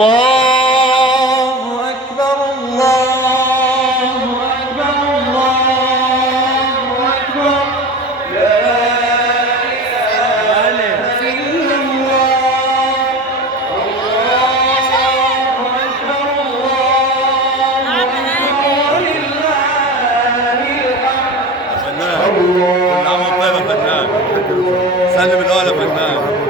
الله أكبر الله أكبر الله أكبر لا إله إلا الله الله أكبر الله أكبر ولله الحمد فنان كل عام وانت طيب يا فنان. سلم الأول يا فنان.